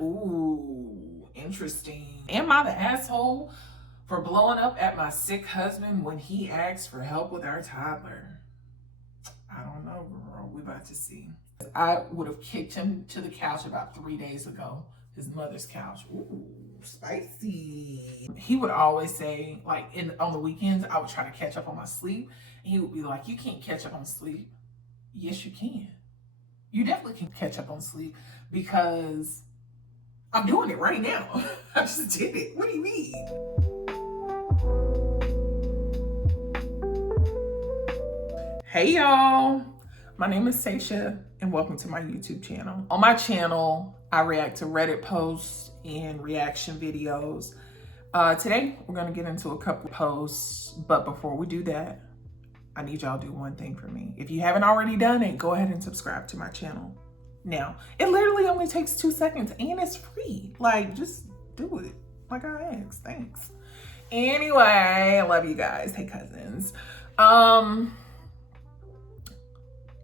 Ooh, interesting. Am I the asshole for blowing up at my sick husband when he asked for help with our toddler? I don't know, girl. We're about to see. I would have kicked him to the couch about 3 days ago, his mother's couch. Ooh, spicy. He would always say, like, on the weekends, I would try to catch up on my sleep. And he would be like, you can't catch up on sleep. Yes, you can. You definitely can catch up on sleep because I'm doing it right now. I just did it. What do you mean? Hey y'all, my name is Stacia and welcome to my YouTube channel. On my channel, I react to Reddit posts and reaction videos. Today, we're gonna get into a couple posts, but before we do that, I need y'all to do one thing for me. If you haven't already done it, go ahead and subscribe to my channel. Now, it literally only takes 2 seconds and it's free. Like, just do it like I asked, thanks. Anyway, I love you guys. Hey cousins.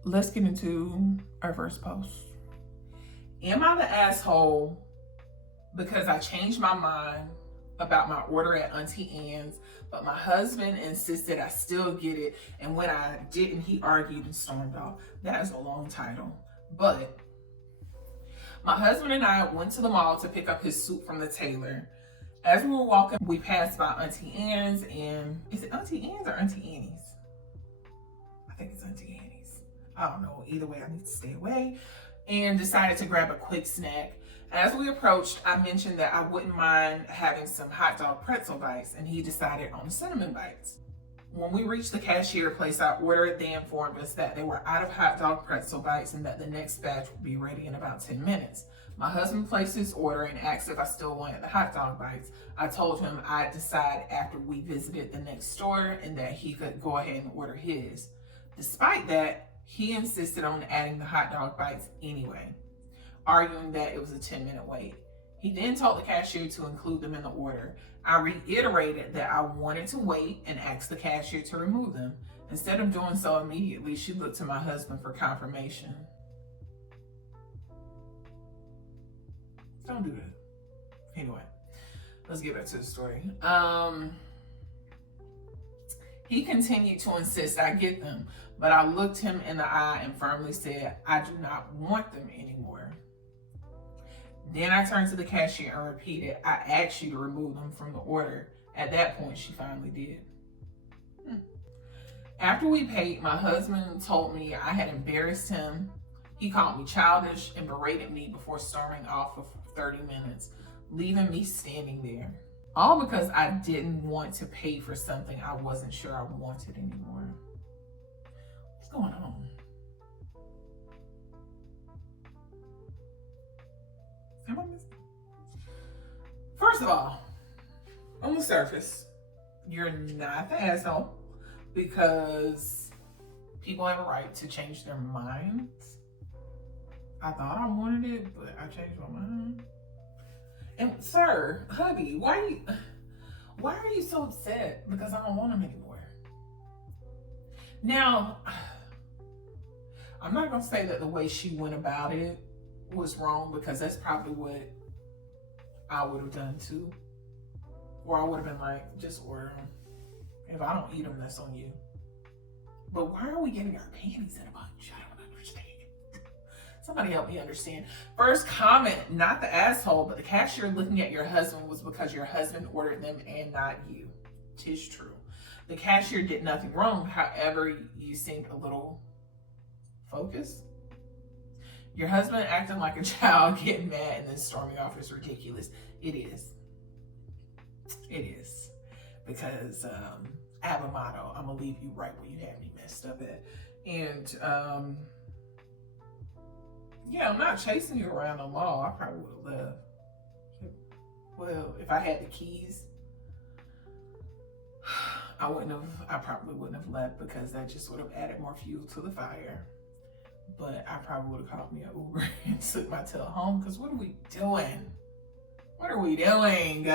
Let's get into our first post. Am I the asshole because I changed my mind about my order at Auntie Anne's, but my husband insisted I still get it, and when I didn't, he argued and stormed off? That is a long title, but my husband and I went to the mall to pick up his suit from the tailor. As we were walking, we passed by Auntie Anne's, and is it Auntie Anne's or Auntie Annie's? I think it's Auntie Annie's. I don't know. Either way, I need to stay away, and decided to grab a quick snack. As we approached, I mentioned that I wouldn't mind having some hot dog pretzel bites, and he decided on cinnamon bites. When we reached the cashier place I ordered, they informed us that they were out of hot dog pretzel bites and that the next batch would be ready in about 10 minutes. My husband placed his order and asked if I still wanted the hot dog bites. I told him I'd decide after we visited the next store and that he could go ahead and order his. Despite that, he insisted on adding the hot dog bites anyway, arguing that it was a 10-minute wait. He then told the cashier to include them in the order. I reiterated that I wanted to wait and asked the cashier to remove them. Instead of doing so immediately, she looked to my husband for confirmation. Don't do that. Anyway, let's get back to the story. He continued to insist I get them, but I looked him in the eye and firmly said, I do not want them anymore. Then I turned to the cashier and repeated, I asked you to remove them from the order. At that point, she finally did. After we paid, my husband told me I had embarrassed him. He called me childish and berated me before storming off for 30 minutes, leaving me standing there. All because I didn't want to pay for something I wasn't sure I wanted anymore. What's going on? Am I missing? First of all, on the surface, you're not the asshole because people have a right to change their minds. I thought I wanted it, but I changed my mind. And sir, hubby, why are you so upset because I don't want them anymore? Now, I'm not gonna say that the way she went about it was wrong, because that's probably what I would have done too. Or I would have been like, just order them. If I don't eat them, that's on you. But why are we getting our panties in a bunch? I don't understand. Somebody help me understand. First comment, not the asshole, but the cashier looking at your husband was because your husband ordered them and not you. 'Tis true. The cashier did nothing wrong. However, you seemed a little focused. Your husband acting like a child, getting mad, and then storming off is ridiculous. It is. It is. Because I have a motto. I'm going to leave you right where you have me messed up at. And yeah, I'm not chasing you around the mall. I probably would have left. Well, if I had the keys, I probably wouldn't have left, because that just would have added more fuel to the fire. But I probably would have called me an Uber and took my tail home, because what are we doing? What are we doing?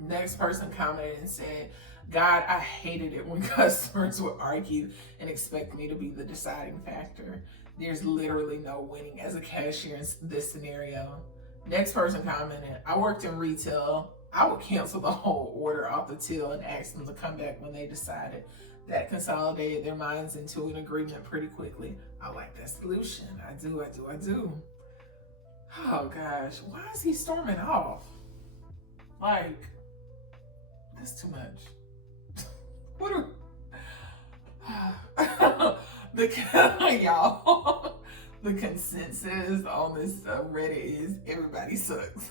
Next person commented and said, God, I hated it when customers would argue and expect me to be the deciding factor. There's literally no winning as a cashier in this scenario. Next person commented, I worked in retail. I would cancel the whole order off the till and ask them to come back when they decided. That consolidated their minds into an agreement pretty quickly. I like that solution. I do. Oh gosh, why is he storming off? Like, that's too much. What are y'all? The consensus on this Reddit is everybody sucks.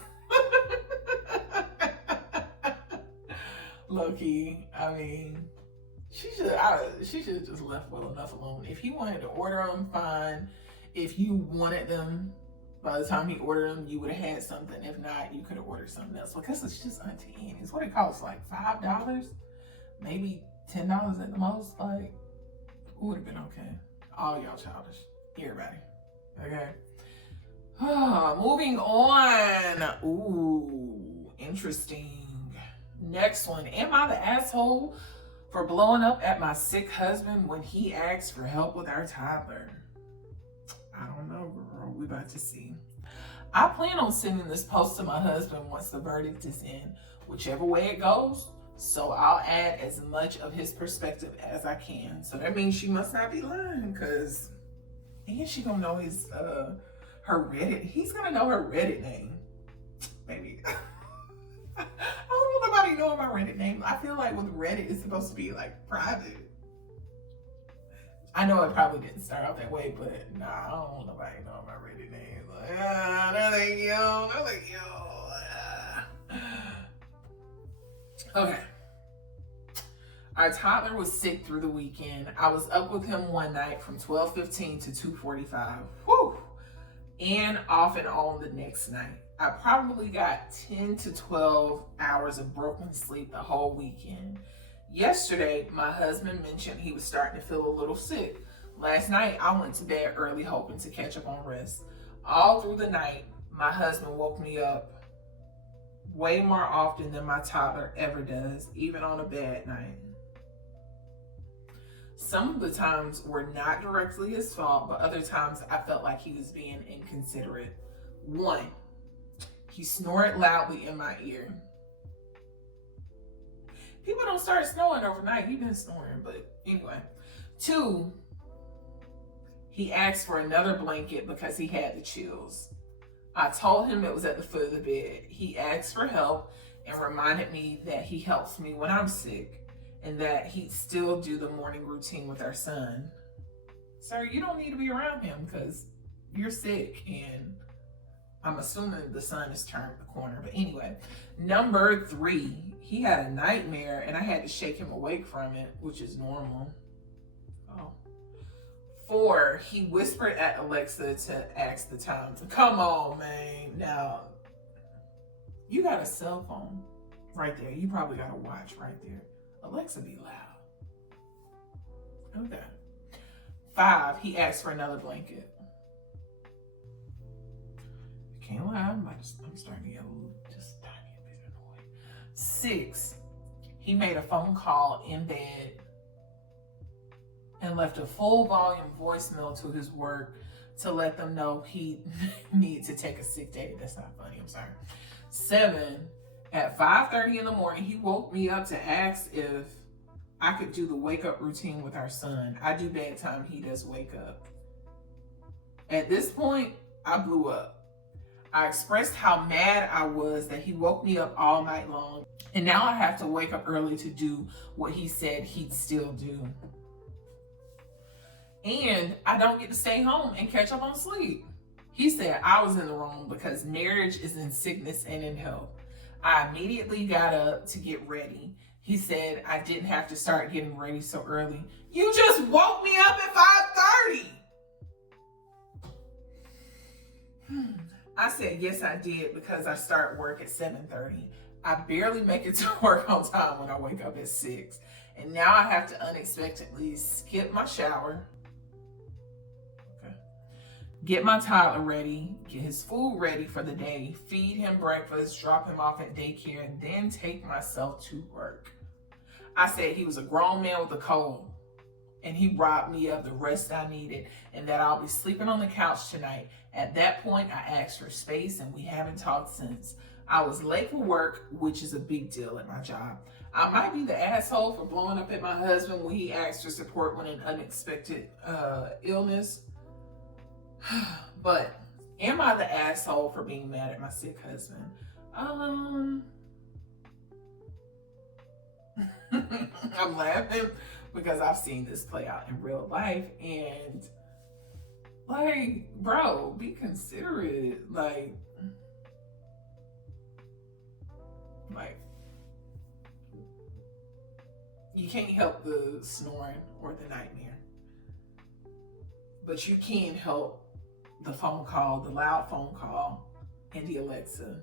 Low-key, I mean, she should have just left well enough alone. If he wanted to order them, fine. If you wanted them, by the time he ordered them, you would have had something. If not, you could have ordered something else. Because it's just Auntie Annie's. What it costs, like $5? Maybe $10 at the most. Like, it would have been okay. All y'all childish. Everybody. Okay. Moving on. Ooh, interesting. Next one. Am I the asshole for blowing up at my sick husband when he asked for help with our toddler? I don't know, girl. We about to see. I plan on sending this post to my husband once the verdict is in, whichever way it goes. So I'll add as much of his perspective as I can. So that means she must not be lying, because and she gonna know his her Reddit. He's gonna know her Reddit name. Maybe. I don't want nobody knowing my Reddit name. I feel like with Reddit, it's supposed to be like private. I know it probably didn't start out that way, but nah, I don't want nobody knowing my Reddit name. Like, no thank you, no thank you. Okay. Our toddler was sick through the weekend. I was up with him one night from 12:15 to 2:45. Whew. And off and on the next night. I probably got 10 to 12 hours of broken sleep the whole weekend. Yesterday, my husband mentioned he was starting to feel a little sick. Last night, I went to bed early hoping to catch up on rest. All through the night, my husband woke me up way more often than my toddler ever does, even on a bad night. Some of the times were not directly his fault, but other times I felt like he was being inconsiderate. 1, he snored loudly in my ear. People don't start snoring overnight. He's been snoring, but anyway. 2, he asked for another blanket because he had the chills. I told him it was at the foot of the bed. He asked for help and reminded me that he helps me when I'm sick and that he'd still do the morning routine with our son. Sir, you don't need to be around him because you're sick, and I'm assuming the sun has turned the corner. But anyway, number 3, he had a nightmare and I had to shake him awake from it, which is normal. 4, he whispered at Alexa to ask the time. Come on, man. Now, you got a cell phone right there. You probably got a watch right there. Alexa be loud. Okay. 5, he asked for another blanket. Can't lie, I'm starting to get a little, just tiny bit annoyed. 6, he made a phone call in bed and left a full volume voicemail to his work to let them know he needed to take a sick day. That's not funny, I'm sorry. 7, at 5:30 in the morning, he woke me up to ask if I could do the wake up routine with our son. I do bedtime, he does wake up. At this point, I blew up. I expressed how mad I was that he woke me up all night long, and now I have to wake up early to do what he said he'd still do. And I don't get to stay home and catch up on sleep. He said I was in the wrong because marriage is in sickness and in health. I immediately got up to get ready. He said I didn't have to start getting ready so early. You just woke me up at 5:30. I said, yes, I did, because I start work at 7:30. I barely make it to work on time when I wake up at 6. And now I have to unexpectedly skip my shower, get my toddler ready, get his food ready for the day, feed him breakfast, drop him off at daycare, and then take myself to work. I said he was a grown man with a cold, and he robbed me of the rest I needed, and that I'll be sleeping on the couch tonight. At that point, I asked for space, and we haven't talked since. I was late for work, which is a big deal at my job. I might be the asshole for blowing up at my husband when he asked for support when an unexpected illness. But am I the asshole for being mad at my sick husband? I'm laughing because I've seen this play out in real life, and like, bro, be considerate. Like you can't help the snoring or the nightmare, but you can help the phone call, the loud phone call, and the Alexa.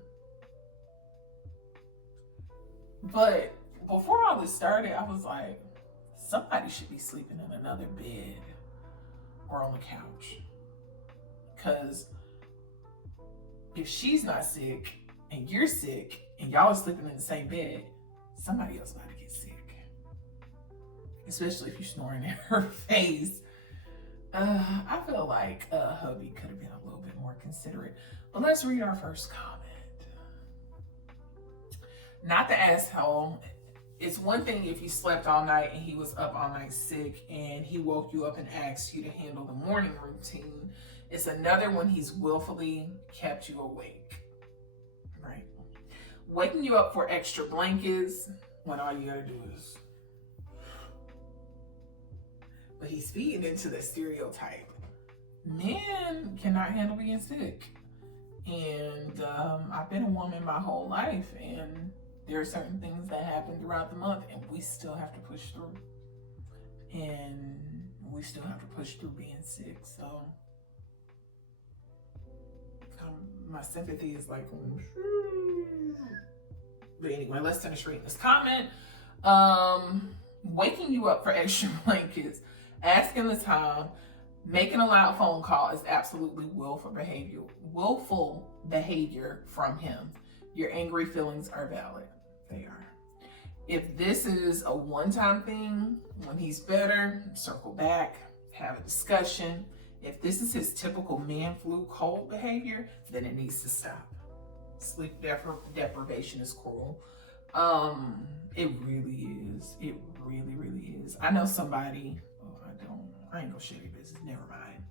But before all this started, I was like, somebody should be sleeping in another bed or on the couch. Because if she's not sick and you're sick and y'all are sleeping in the same bed, somebody else might get sick. Especially if you're snoring in her face. I feel like hubby could have been a little bit more considerate. But let's read our first comment. Not the asshole. It's one thing if you slept all night and he was up all night sick and he woke you up and asked you to handle the morning routine. It's another when he's willfully kept you awake. Right? Waking you up for extra blankets when all you gotta do is... But he's feeding into the stereotype. Men cannot handle being sick. And I've been a woman my whole life, and there are certain things that happen throughout the month, and we still have to push through. And we still have to push through being sick. So my sympathy is like, but anyway, let's finish reading this comment. Waking you up for extra blankets, asking the time, making a loud phone call is absolutely willful behavior from him. Your angry feelings are valid. They are. If this is a one-time thing, when he's better, circle back, have a discussion. If this is his typical man flu cold behavior, then it needs to stop. Sleep deprivation is cruel. It really is. It really, really is. I know somebody, I ain't gonna share your business, never mind.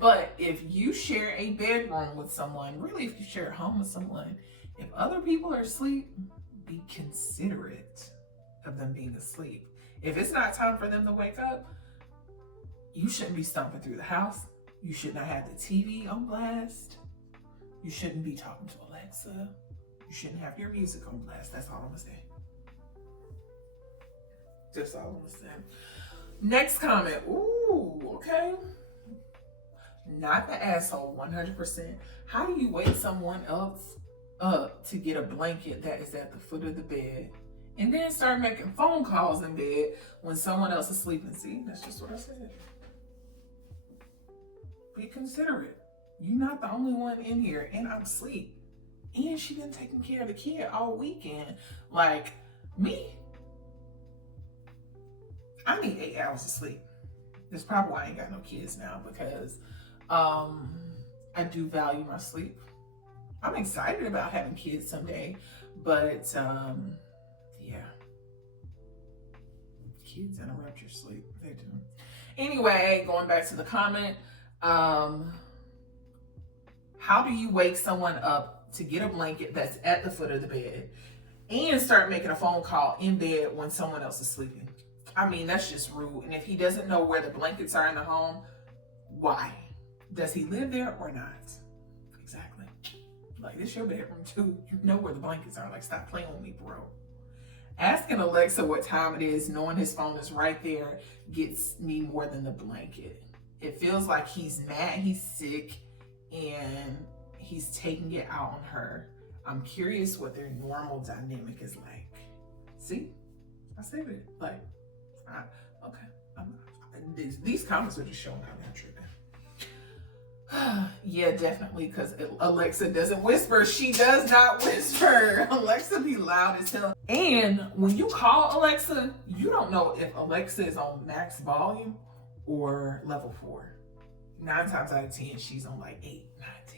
But if you share a bedroom with someone, really if you share a home with someone, if other people are asleep, be considerate of them being asleep. If it's not time for them to wake up, you shouldn't be stomping through the house. You should not have the TV on blast. You shouldn't be talking to Alexa. You shouldn't have your music on blast. That's all I'm gonna say. That's all I'm gonna say. Next comment. Ooh, okay. Not the asshole, 100%. How do you wake someone else up to get a blanket that is at the foot of the bed and then start making phone calls in bed when someone else is sleeping? See, that's just what I said. Be considerate. You're not the only one in here, and I'm asleep. And she been taking care of the kid all weekend. Like me, I need 8 hours of sleep. That's probably why I ain't got no kids now, because I do value my sleep. I'm excited about having kids someday, but yeah, kids interrupt your sleep. They do. Anyway, going back to the comment, how do you wake someone up to get a blanket that's at the foot of the bed and start making a phone call in bed when someone else is sleeping? I mean, that's just rude. And if he doesn't know where the blankets are in the home, why? Does he live there or not? Exactly. Like, this your bedroom too. You know where the blankets are. Like, stop playing with me, bro. Asking Alexa what time it is, knowing his phone is right there, gets me more than the blanket. It feels like he's mad, he's sick, and he's taking it out on her. I'm curious what their normal dynamic is like. See? I said it. Like, okay. These comments are just showing how I'm tripping. Yeah, definitely, because Alexa doesn't whisper. She does not whisper. Alexa be loud as hell. And when you call Alexa, you don't know if Alexa is on max volume or level 4. 9 times out of 10, she's on like 8, 9, 10.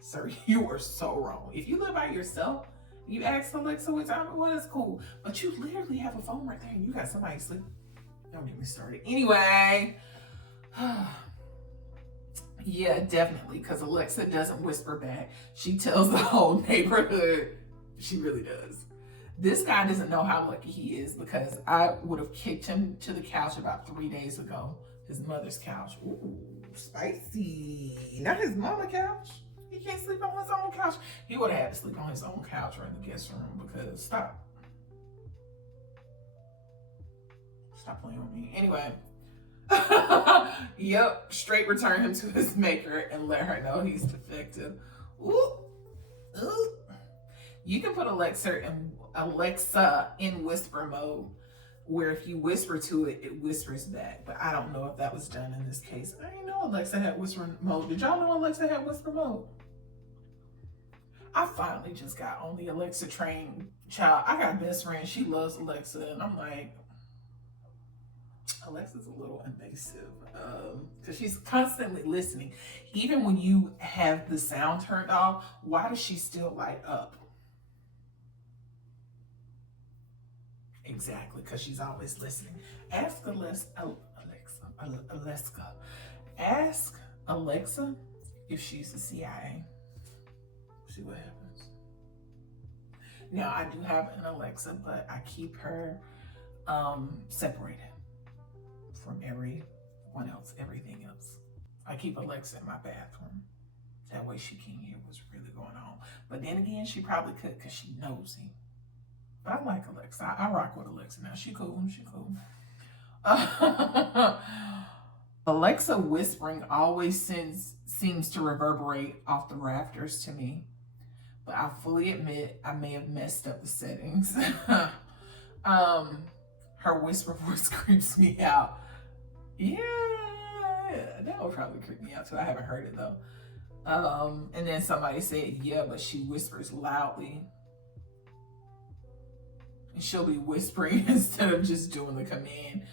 Sir, you are so wrong. If you live by yourself, you ask Alexa what time it was, cool. But you literally have a phone right there and you got somebody asleep. Don't get me started. Anyway, yeah, definitely, because Alexa doesn't whisper back. She tells the whole neighborhood. She really does. This guy doesn't know how lucky he is, because I would have kicked him to the couch about 3 days ago. His mother's couch. Ooh, spicy. Not his mama couch. He can't sleep on his own couch. He would have had to sleep on his own couch or in the guest room, because stop playing with me. Anyway. Yep, straight return him to his maker and let her know he's defective. Ooh. Ooh. You can put Alexa in whisper mode, where if you whisper to it, it whispers back. But I don't know if that was done in this case. I didn't know Alexa had whisper mode. Did y'all know Alexa had whisper mode? I finally just got on the Alexa train. Child, I got a best friend. She loves Alexa. And I'm like, Alexa's a little invasive, because she's constantly listening. Even when you have the sound turned off, why does she still light up? Exactly, because she's always listening. Ask Ask Alexa if she's the CIA. See what happens. Now, I do have an Alexa, but I keep her separated from everyone else, everything else. I keep Alexa in my bathroom. That way she can hear what's really going on. But then again, she probably could, because she nosy. But I like Alexa. I rock with Alexa now. She cool. Alexa whispering always seems to reverberate off the rafters to me. But I fully admit I may have messed up the settings. Her whisper voice creeps me out. Yeah, that would probably creep me out too. I haven't heard it though. And then somebody said, yeah, but she whispers loudly. And she'll be whispering instead of just doing the command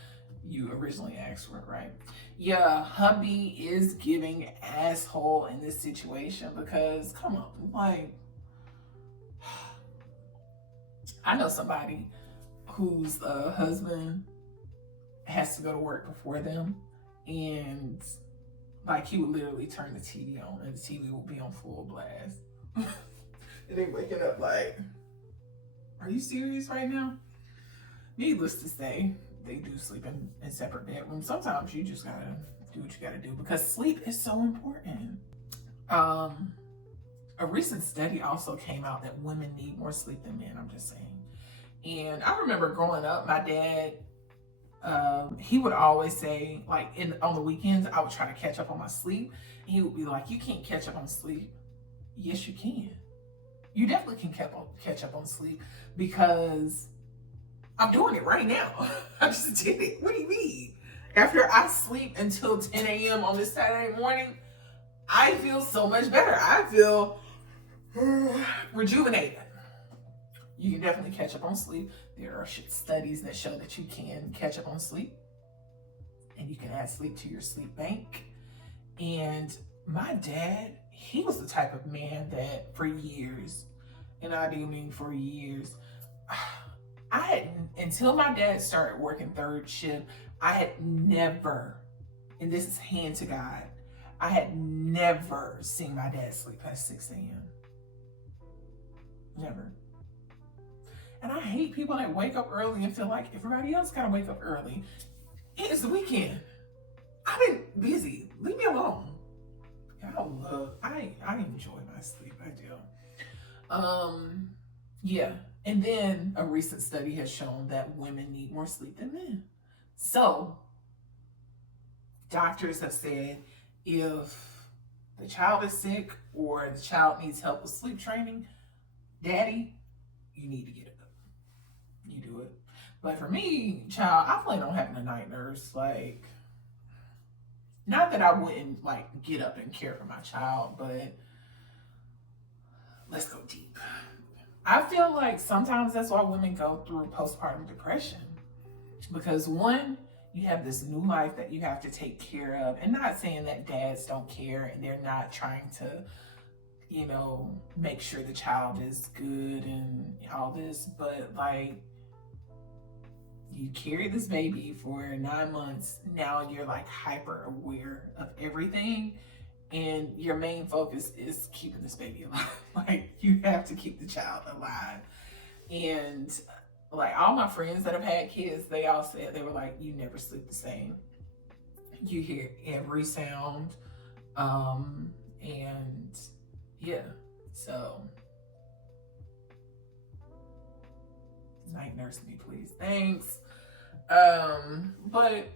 you originally asked for, right? Yeah, hubby is giving asshole in this situation, because come on, like, I know somebody whose husband has to go to work before them, and like he would literally turn the TV on and the TV will be on full blast. And they waking up like, are you serious right now? Needless to say, they do sleep in separate bedrooms. Sometimes you just gotta do what you gotta do, because sleep is so important. A recent study also came out that women need more sleep than men, I'm just saying. And I remember growing up, my dad, he would always say, like, on the weekends, I would try to catch up on my sleep. And he would be like, you can't catch up on sleep. Yes, you can. You definitely can catch up on sleep, because I'm doing it right now. I just did it. What do you mean? After I sleep until 10 a.m. on this Saturday morning, I feel so much better. I feel rejuvenated. You can definitely catch up on sleep. There are studies that show that you can catch up on sleep, and you can add sleep to your sleep bank. And my dad, he was the type of man that for years, and I do mean for years, until my dad started working third shift, I had never, and this is hand to God, I had never seen my dad sleep past 6 a.m. Never. And I hate people that wake up early and feel like everybody else gotta wake up early. It is the weekend. I've been busy. Leave me alone. I enjoy my sleep. I do. Yeah. And then a recent study has shown that women need more sleep than men. So doctors have said, if the child is sick or the child needs help with sleep training, daddy, you need to get it up. You do it. But for me, child, I plan on having a night nurse. Like, not that I wouldn't like get up and care for my child, but let's go deep. I feel like sometimes that's why women go through postpartum depression, because one, you have this new life that you have to take care of. And not saying that dads don't care and they're not trying to, you know, make sure the child is good and all this, but like, you carry this baby for 9 months. Now you're like hyper aware of everything. And your main focus is keeping this baby alive. Like, you have to keep the child alive. And like all my friends that have had kids, they all said, they were like, you never sleep the same. You hear every sound. And yeah, so night nurse me, please. Thanks. But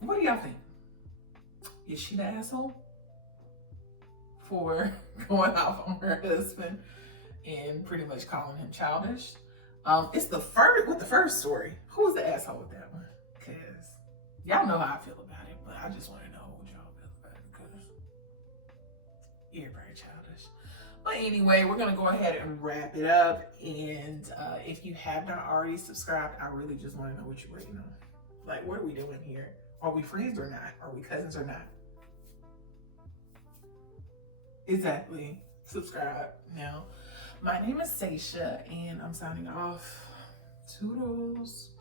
what do y'all think? Is she the asshole for going off on her husband and pretty much calling him childish? It's the first story. Who was the asshole with that one? Because y'all know how I feel about it, but I just want to know what y'all feel about it, because you're very childish. But anyway, we're gonna go ahead and wrap it up. And if you have not already subscribed, I really just want to know what you're waiting on. Like, what are we doing here? Are we friends or not? Are we cousins or not? Exactly. Subscribe now. My name is Seisha, and I'm signing off. Toodles.